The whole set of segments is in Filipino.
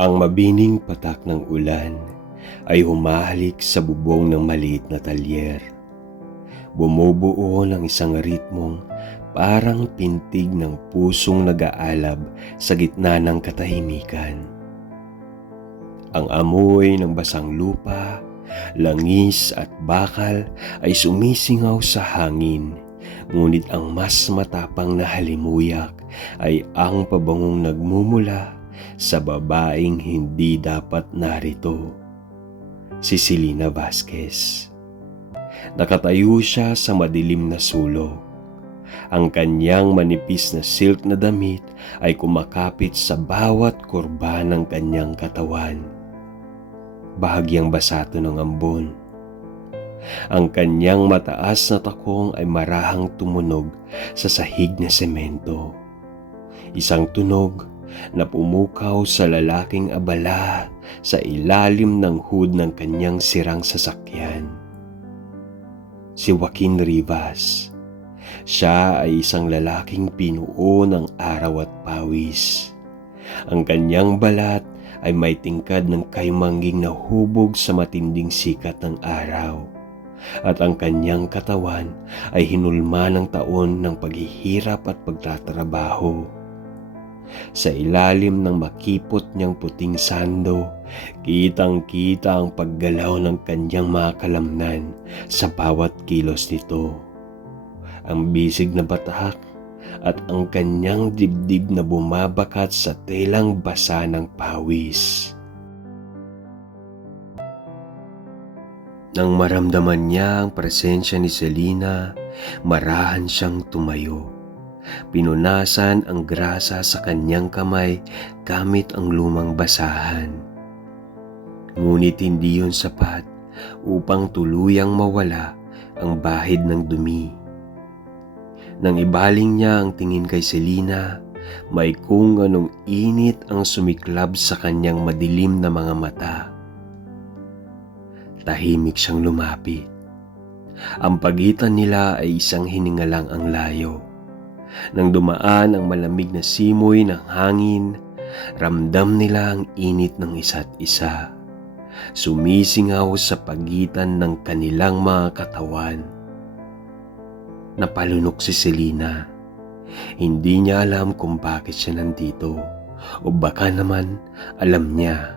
Ang mabining patak ng ulan ay humahalik sa bubong ng maliit na talyer. Bumubuo ng isang ritmong parang pintig ng pusong nag-aalab sa gitna ng katahimikan. Ang amoy ng basang lupa, langis at bakal ay sumisingaw sa hangin, ngunit ang mas matapang na halimuyak ay ang pabangong nagmumula sa babaeng hindi dapat narito, si Selena Vasquez. Nakatayo siya sa madilim na sulok. Ang kanyang manipis na silk na damit ay kumakapit sa bawat kurba ng kanyang katawan. Bahagyang basato ng ambon. Ang kanyang mataas na takong ay marahang tumunog sa sahig na semento. Isang tunog na pumukaw sa lalaking abala sa ilalim ng hood ng kanyang sirang sasakyan. Si Joaquin Rivas. Siya ay isang lalaking pinuo ng araw at pawis. Ang kanyang balat ay may tingkad ng kaymangging na hubog sa matinding sikat ng araw. At ang kanyang katawan ay hinulma ng taon ng paghihirap at pagtatrabaho. Sa ilalim ng makipot niyang puting sando, kitang-kita ang paggalaw ng kanyang mga kalamnan sa bawat kilos nito. Ang bisig na batak at ang kanyang dibdib na bumabakat sa telang basa ng pawis. Nang maramdaman niya ang presensya ni Selena, marahan siyang tumayo. Pinunasan ang grasa sa kanyang kamay gamit ang lumang basahan. Ngunit hindi yun sapat upang tuluyang mawala ang bahid ng dumi. Nang ibaling niya ang tingin kay Selena, may kung anong init ang sumiklab sa kanyang madilim na mga mata. Tahimik siyang lumapit. Ang pagitan nila ay isang hininga lang ang layo. Nang dumaan ang malamig na simoy ng hangin, ramdam nila ang init ng isa't isa. Sumisingaw sa pagitan ng kanilang mga katawan. Napalunok si Selena. Hindi niya alam kung bakit siya nandito, o baka naman alam niya.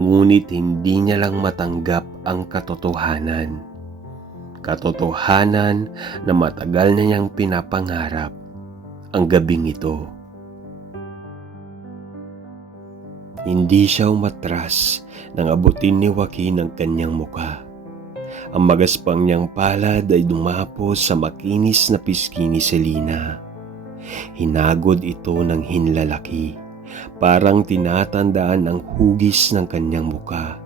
Ngunit hindi niya lang matanggap ang katotohanan. Katotohanan na matagal na niyang pinapangarap ang gabing ito. Hindi siya umatras nang abutin ni Joaquin ang kanyang muka. Ang magaspang niyang palad ay dumapos sa makinis na pisngi ni Selena. Hinagod ito ng hinlalaki, parang tinatandaan ang hugis ng kanyang muka.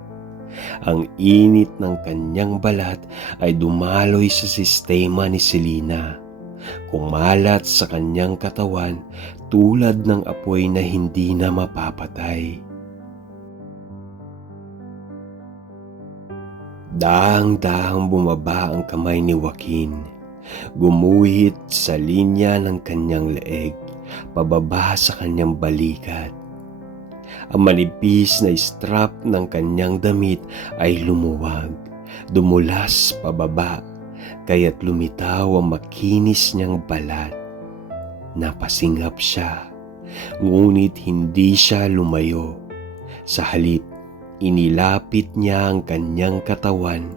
Ang init ng kanyang balat ay dumaloy sa sistema ni Selena. Kumalat sa kanyang katawan tulad ng apoy na hindi na mapapatay. Dahang-dahang bumaba ang kamay ni Joaquin. Gumuhit sa linya ng kanyang leeg, pababa sa kanyang balikat. Ang manipis na strap ng kanyang damit ay lumuwag, dumulas pababa, kaya't lumitaw ang makinis niyang balat. Napasingap siya, ngunit hindi siya lumayo. Sa halip, inilapit niya ang kanyang katawan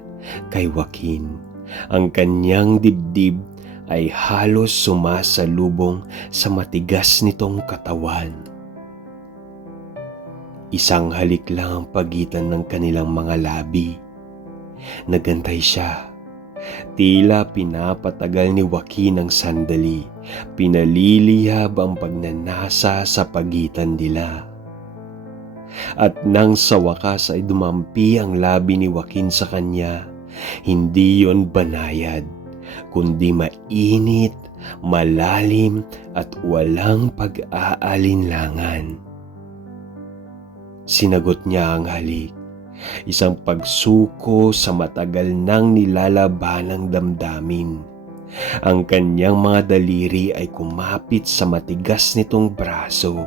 kay Joaquin. Ang kanyang dibdib ay halos sumasalubong sa matigas nitong katawan. Isang halik lang ang pagitan ng kanilang mga labi. Nagantay siya. Tila pinapatagal ni Joaquin ang sandali. Pinalilihab ang pagnanasa sa pagitan nila. At nang sa wakas ay dumampi ang labi ni Joaquin sa kanya, hindi yon banayad, kundi mainit, malalim at walang pag-aalinlangan. Sinagot niya ang halik, isang pagsuko sa matagal nang nilalabanang damdamin. Ang kanyang mga daliri ay kumapit sa matigas nitong braso,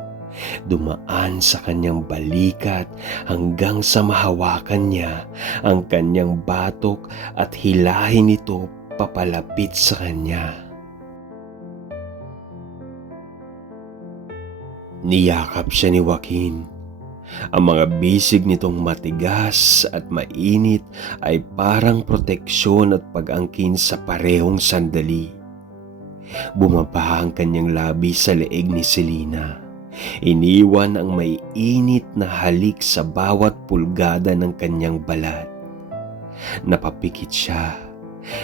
dumaan sa kanyang balikat hanggang sa mahawakan niya ang kanyang batok at hilahin ito papalapit sa kanya. Niyakap siya ni Joaquin. Ang mga bisig nitong matigas at mainit ay parang proteksyon at pag-angkin sa parehong sandali. Bumaba ang kanyang labi sa leeg ni Selena. Iniwan ang may init na halik sa bawat pulgada ng kanyang balat. Napapikit siya.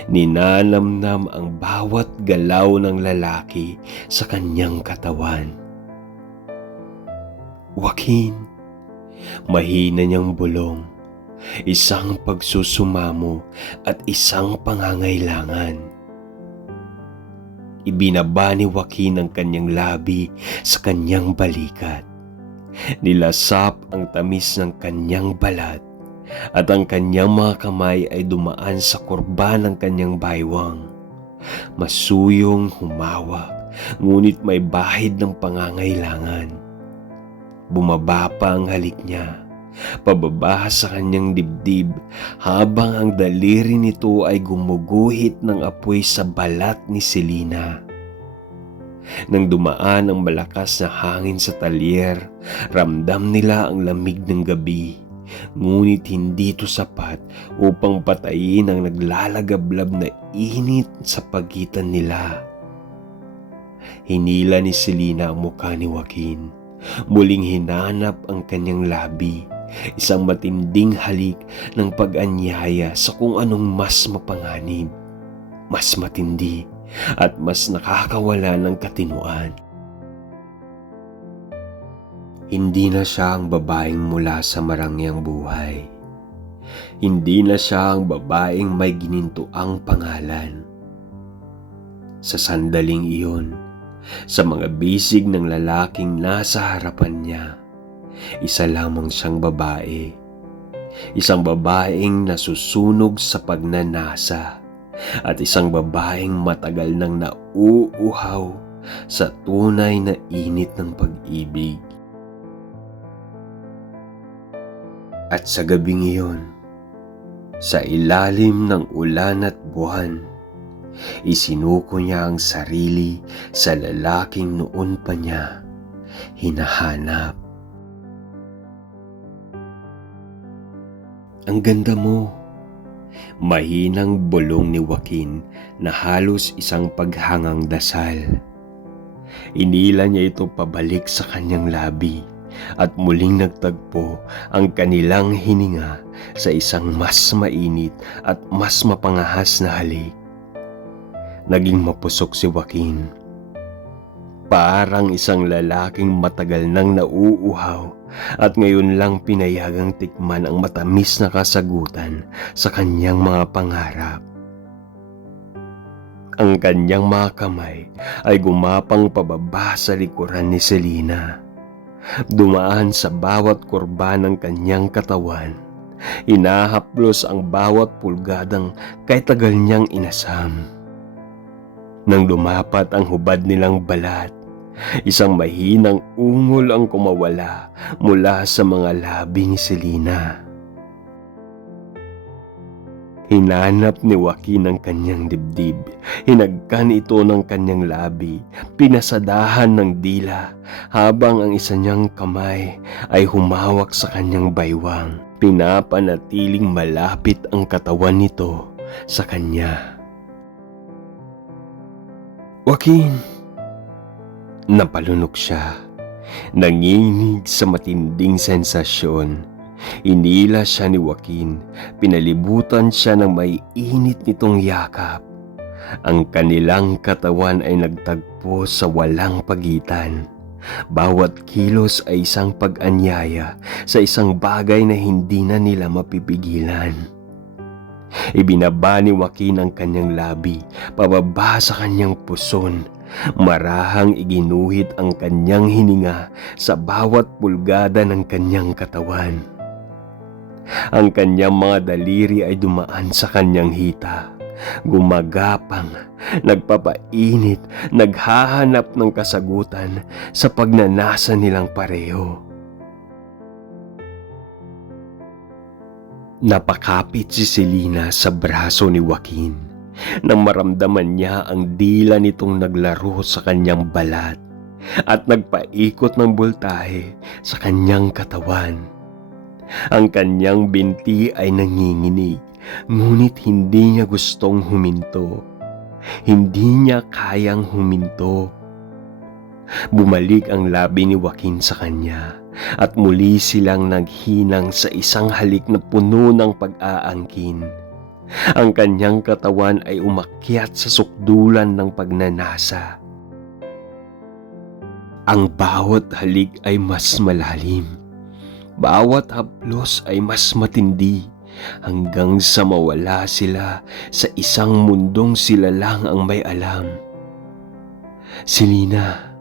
Ninanamnam ang bawat galaw ng lalaki sa kanyang katawan. Joaquin, mahina niyang bulong, isang pagsusumamo at isang pangangailangan. Ibinaba ni Joaquin ang kanyang labi sa kanyang balikat. Nilasap ang tamis ng kanyang balat at ang kanyang mga kamay ay dumaan sa kurba ng kanyang baywang. Masuyong humawak, ngunit may bahid ng pangangailangan. Bumaba pa ang halik niya, pababa sa kanyang dibdib habang ang daliri nito ay gumuguhit ng apoy sa balat ni Selena. Nang dumaan ang malakas na hangin sa talyer, ramdam nila ang lamig ng gabi, ngunit hindi ito sapat upang patayin ang naglalagablab na init sa pagitan nila. Hinila ni Selena ang mukha ni Joaquin. Muling hinanap ang kanyang labi, isang matinding halik ng pag-anyaya sa kung anong mas mapanganib, mas matindi at mas nakakawala ng katinuan. Hindi na siya ang babaeng mula sa marangyang buhay. Hindi na siya ang babaeng may ginintuang pangalan. Sa sandaling iyon, sa mga bisig ng lalaking nasa harapan niya, isa lamang siyang babae. Isang babaeng nasusunog sa pagnanasa at isang babaeng matagal nang nauuhaw sa tunay na init ng pag-ibig. At sa gabing iyon, sa ilalim ng ulan at buwan, isinuko niya ang sarili sa lalaking noon pa niya hinahanap. Ang ganda mo, mahinang bulong ni Joaquin na halos isang paghangang dasal. Inila niya ito pabalik sa kanyang labi at muling nagtagpo ang kanilang hininga sa isang mas mainit at mas mapangahas na halik. Naging mapusok si Joaquin. Parang isang lalaking matagal nang nauuhaw at ngayon lang pinayagang tikman ang matamis na kasagutan sa kanyang mga pangarap. Ang kanyang mga kamay ay gumapang pababa sa likuran ni Selena. Dumaan sa bawat kurba ng kanyang katawan. Inahaplos ang bawat pulgadang kay tagal niyang inasam. Nang lumapat ang hubad nilang balat, isang mahinang ungol ang kumawala mula sa mga labi ni Selena. Hinanap ni Joaquin ang kanyang dibdib, hinagkan ito ng kanyang labi, pinasadahan ng dila habang ang isa niyang kamay ay humawak sa kanyang baywang. Pinapanatiling malapit ang katawan nito sa kanya. Joaquin! Napalunok siya, nanginig sa matinding sensasyon. Inila siya ni Joaquin, pinalibutan siya ng may init nitong yakap. Ang kanilang katawan ay nagtagpo sa walang pagitan. Bawat kilos ay isang pag-anyaya sa isang bagay na hindi na nila mapipigilan. Ibinaba ni Joaquin ang kanyang labi, pababa sa kanyang puson. Marahang iginuhit ang kanyang hininga sa bawat pulgada ng kanyang katawan. Ang kanyang mga daliri ay dumaan sa kanyang hita, gumagapang, nagpapainit, naghahanap ng kasagutan sa pagnanasa nilang pareho. Napakapit si Selena sa braso ni Joaquin nang maramdaman niya ang dila nitong naglaro sa kanyang balat at nagpaikot ng boltahe sa kanyang katawan. Ang kanyang binti ay nanginginig, ngunit hindi niya gustong huminto. Hindi niya kayang huminto. Bumalik ang labi ni Joaquin sa kanya at muli silang naghinang sa isang halik na puno ng pag-aangkin. Ang kanyang katawan ay umakyat sa sukdulan ng pagnanasa. Ang bawat halik ay mas malalim. Bawat haplos ay mas matindi hanggang sa mawala sila sa isang mundong sila lang ang may alam. Selena,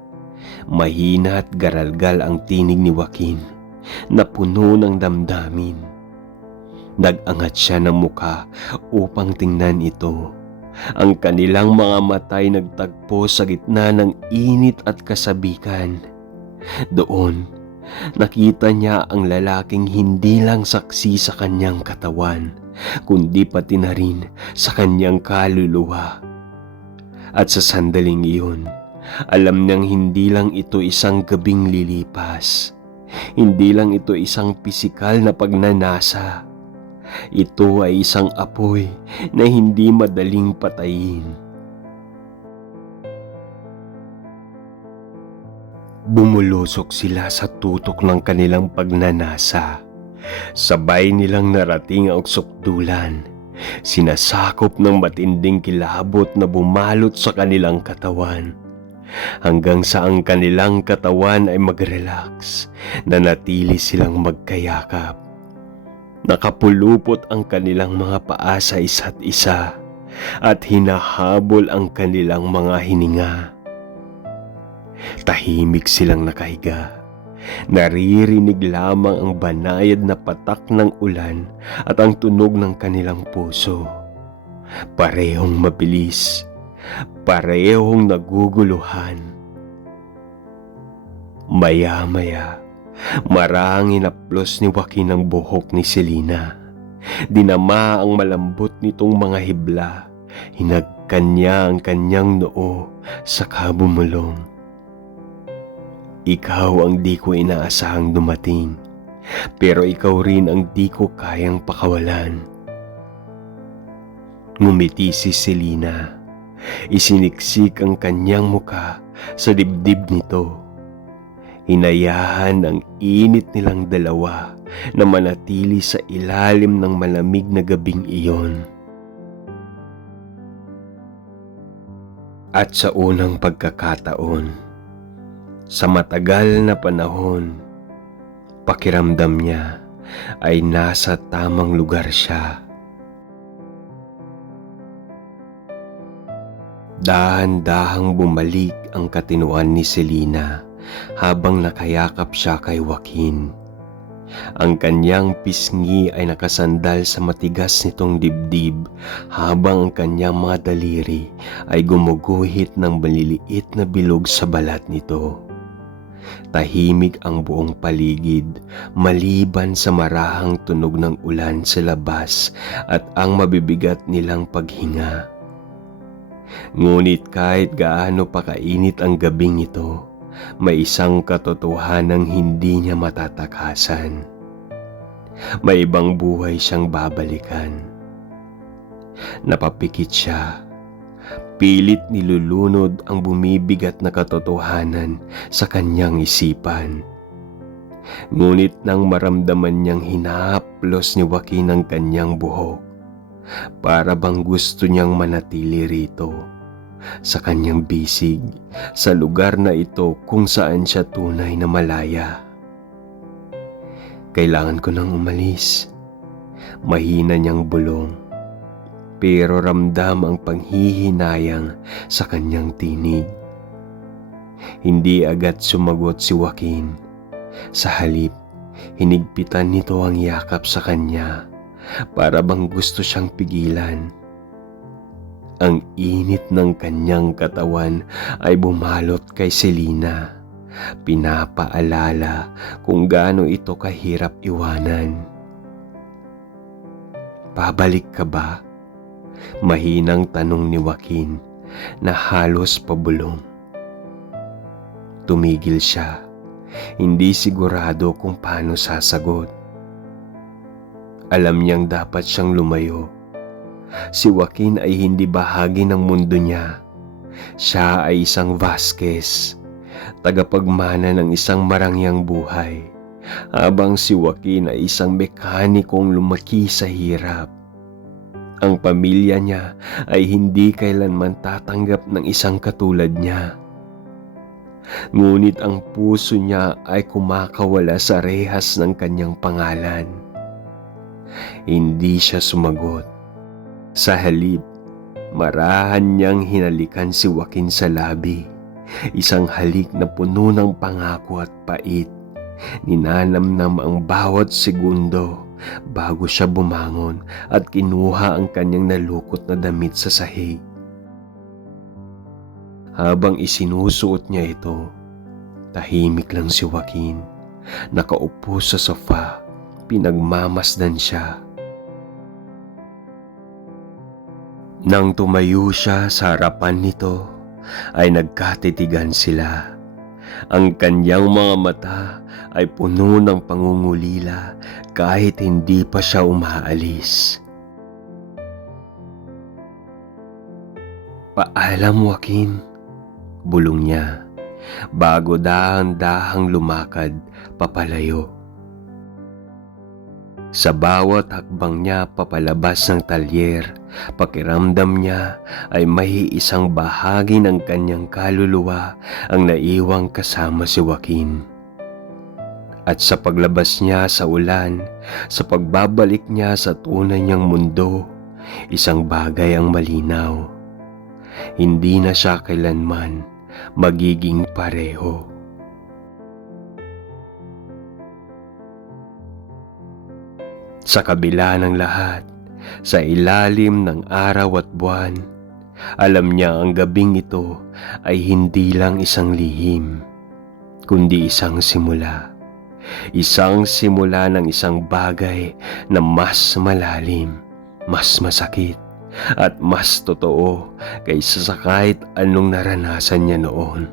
mahina at garalgal ang tinig ni Joaquin na puno ng damdamin. Nag-angat siya ng muka upang tingnan ito. Ang kanilang mga matay nagtagpo sa gitna ng init at kasabikan. Doon, nakita niya ang lalaking hindi lang saksi sa kanyang katawan, kundi pati na rin sa kanyang kaluluwa. At sa sandaling iyon, alam niyang hindi lang ito isang gabing lilipas. Hindi lang ito isang pisikal na pagnanasa. Ito ay isang apoy na hindi madaling patayin. Bumulusok sila sa tutok ng kanilang pagnanasa. Sabay nilang narating ang sukdulan, sinasakop ng matinding kilabot na bumalot sa kanilang katawan. Hanggang sa ang kanilang katawan ay mag-relax, nanatili silang magkayakap. Nakapulupot ang kanilang mga paa sa isa't isa at hinahabol ang kanilang mga hininga. Tahimik silang nakahiga. Naririnig lamang ang banayad na patak ng ulan at ang tunog ng kanilang puso. Parehong mabilis, parehong naguguluhan. Maya-maya, marahang inaplos ni Joaquin ang buhok ni Selena. Dinama ang malambot nitong mga hibla. Hinagkan niya ang kanyang noo saka bumulong. Ikaw ang di ko inaasahang dumating, pero ikaw rin ang di ko kayang pakawalan. Ngumiti si Selena. Isiniksik ang kanyang muka sa dibdib nito. Hinayahan ang init nilang dalawa na manatili sa ilalim ng malamig na gabing iyon. At sa unang pagkakataon, sa matagal na panahon, pakiramdam niya ay nasa tamang lugar siya. Dahan-dahang bumalik ang katinuan ni Selena habang nakayakap siya kay Joaquin. Ang kanyang pisngi ay nakasandal sa matigas nitong dibdib habang ang kanyang mga daliri ay gumuguhit ng maliliit na bilog sa balat nito. Tahimik ang buong paligid maliban sa marahang tunog ng ulan sa labas at ang mabibigat nilang paghinga. Ngunit kahit gaano pa kainit ang gabing ito, may isang katotohanang hindi niya matatakasan. May ibang buhay siyang babalikan. Napapikit siya. Pilit nilulunod ang bumibigat na katotohanan sa kanyang isipan. Ngunit nang maramdaman niyang hinahaplos ni Joaquin ang kanyang buhok, para bang gusto niyang manatili rito, sa kanyang bisig, sa lugar na ito kung saan siya tunay na malaya. Kailangan ko nang umalis. Mahina niyang bulong, pero ramdam ang panghihinayang sa kanyang tinig. Hindi agad sumagot si Joaquin. Sa halip, hinigpitan nito ang yakap sa kanya, para bang gusto siyang pigilan. Ang init ng kanyang katawan ay bumalot kay Selena, pinapaalala kung gaano ito kahirap iwanan. "Babalik ka ba?" Mahinang tanong ni Joaquin na halos pabulong. Tumigil siya, hindi sigurado kung paano sasagot. Alam niyang dapat siyang lumayo. Si Joaquin ay hindi bahagi ng mundo niya. Siya ay isang Vasquez, tagapagmana ng isang marangyang buhay, habang si Joaquin ay isang mekanikong lumaki sa hirap. Ang pamilya niya ay hindi kailanman tatanggap ng isang katulad niya. Ngunit ang puso niya ay kumakawala sa rehas ng kanyang pangalan. Hindi siya sumagot. Sa halip, marahan niyang hinalikan si Joaquin sa labi. Isang halik na puno ng pangako at pait. Ninanamnam ang bawat segundo bago siya bumangon at kinuha ang kanyang nalukot na damit sa sahig. Habang isinusuot niya ito, tahimik lang si Joaquin. Nakaupo sa sofa, pinagmamasdan siya. Nang tumayo siya sa harapan nito, ay nagkatitigan sila. Ang kanyang mga mata ay puno ng pangungulila kahit hindi pa siya umaalis. "Paalam, Joaquin," bulong niya, bago dahan-dahang lumakad papalayo. Sa bawat hakbang niya papalabas ng talyer, pakiramdam niya ay may isang bahagi ng kanyang kaluluwa ang naiwang kasama si Joaquin. At sa paglabas niya sa ulan, sa pagbabalik niya sa tunay niyang mundo, isang bagay ang malinaw. Hindi na siya kailanman magiging pareho. Sa kabila ng lahat, sa ilalim ng araw at buwan, alam niya ang gabing ito ay hindi lang isang lihim, kundi isang simula. Isang simula ng isang bagay na mas malalim, mas masakit, at mas totoo kaysa sa kahit anong naranasan niya noon.